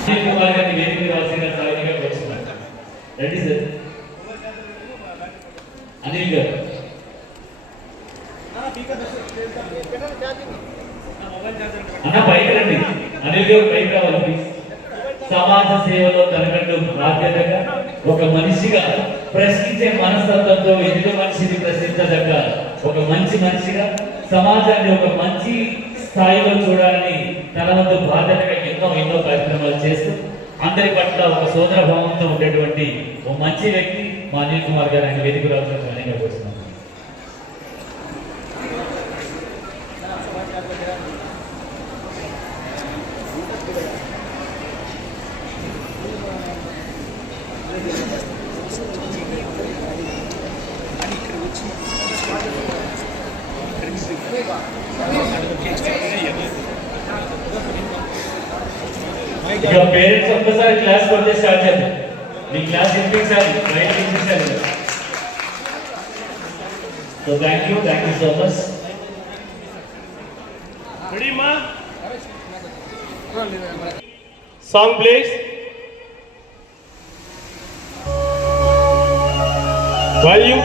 అనిల్ కుమార్ గారిని వేదిక రావాల్సిన సాయిగా వస్తున్నారు. Ready sir. అనిల్ గారు అన్న పైకి రండి. అనిల్ గారు పైకి రావాలి ప్లీజ్. సమాజ సేవలో తనకంటూ బాధ్యతగా ఒక మనిషిగా ప్రశ్నించే మనస్తత్వంతో ఎదుటి మనిషిని ప్రశ్నించదగ్గ ఒక మంచి మనిషిగా సమాజాన్ని ఒక మంచి స్థాయిలో చూడాలని తన వంతు బాధ్యతగా ఎన్నో కార్యక్రమాలు చేస్తూ అందరి పట్ల ఒక సోదర భావంతో ఉండేటువంటి ఒక మంచి వ్యక్తి మా అనిల్ కుమార్ గారు ఆయన వేదిక రావాల్సిన వస్తున్నాం. ఇక పేరెంట్స్ ఒక్కసారి క్లాస్ కొడితే స్టార్ట్ చేద్దాం. మీ క్లాస్ ఇప్పించాలి, రైట్ ఇప్పించాలి. So thank you so much. Song please. Volume